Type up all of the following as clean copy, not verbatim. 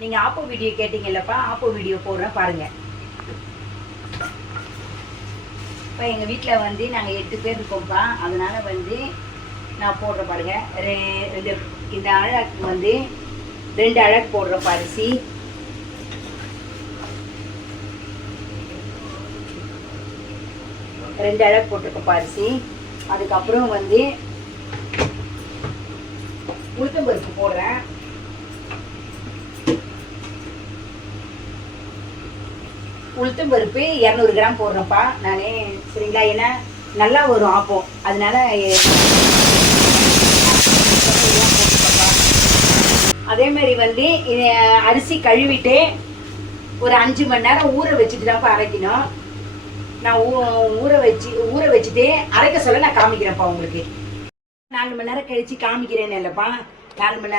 நீங்கள் ஆப்போ வீடியோ கேட்டிங்கல்லப்பா, ஆப்போ வீடியோ போடுறேன் பாருங்கள். இப்போ எங்கள் வீட்டில் வந்து நாங்கள் 8 பேர் இருக்கோம்ப்பா. அதனால் வந்து நான் போடுற பாருங்க. இந்த அழகு வந்து 2 அழகு போடுற அரிசி. ரெண்டு அழகு போட்டிருக்க அரிசி. அதுக்கப்புறம் வந்து உளுத்தம்பருப்பு போடுறேன். உளுத்தம்பருப்பு 200 கிராம் போடுறேன்ப்பா நானே. சரிங்களா? ஏன்னா நல்லா வரும் ஆப்பம், அதனால அதே மாதிரி வந்து அரிசி கழுவிட்டு ஒரு 5 மணி நேரம் ஊற வச்சுட்டு தான்ப்பா அரைக்கணும். நான் ஊற வச்சுட்டு அரைக்க சொல்ல நான் காமிக்கிறேன்ப்பா உங்களுக்கு. 4 மணி நேரம் கழிச்சு காமிக்கிறேன்னு இல்லைப்பா. 4 மணி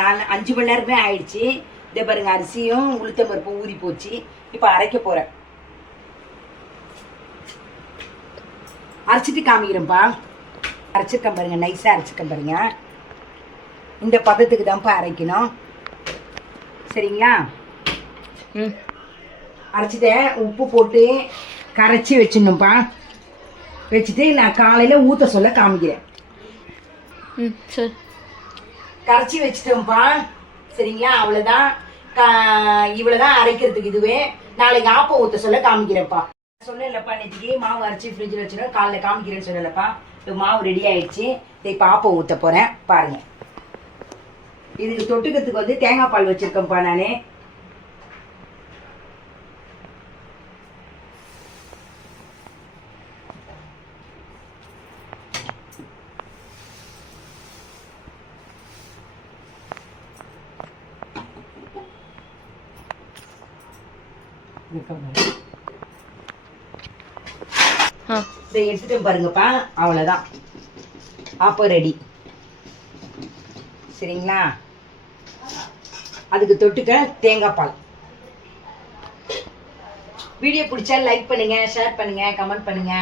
நேரம் 5 மணி நேரமே ஆயிடுச்சு. இதே பாருங்க, அரிசியும் உளுத்தம்பருப்பும் ஊறி போச்சு. இப்போ அரைக்க போறேன். அரைச்சிட்டு காமிக்கிறேன்ப்பா. அரைச்சிருக்கேன் பாருங்க, நைஸாக அரைச்சிருக்கேன் பாருங்க. இந்த பதத்துக்கு தான்ப்பா அரைக்கணும். சரிங்களா? அரைச்சிட்டேன். உப்பு போட்டு கரைச்சி வச்சிடணும்ப்பா. வச்சுட்டு நான் காலையில் ஊற்ற சொல்ல காமிக்கிறேன். சரி, கரைச்சி வச்சுட்டோம்ப்பா. சரிங்களா? அவ்வளோதான். இவ்வளோதான் அரைக்கிறதுக்கு. இதுவே நாளைக்கு ஆப்பம் ஊற்ற சொல்ல காமிக்கிறேன்ப்பா. சொன்னேன்லப்பா, நேற்றுக்கு மாவு அரைச்சி ஃப்ரிட்ஜில் வச்சுருவேன், காலையில் காமிக்கிறேன்னு சொல்லலப்பா. இப்போ மாவு ரெடி ஆயிடுச்சு. இப்போ ஆப்பம் ஊற்ற போகிறேன் பாருங்கள். இதுக்கு தொட்டுக்கிறதுக்கு வந்து தேங்காய் பால் வச்சுருக்கேன்ப்பா நான். இதை எடுத்துட்டு பாருங்கப்பா. அவ்வளோதான், ஆப்பம் ரெடி. சரிங்களா? அதுக்கு தொட்டுக்க தேங்காய் பால். வீடியோ பிடிச்சா லைக் பண்ணுங்க, ஷேர் பண்ணுங்க, கமெண்ட் பண்ணுங்க.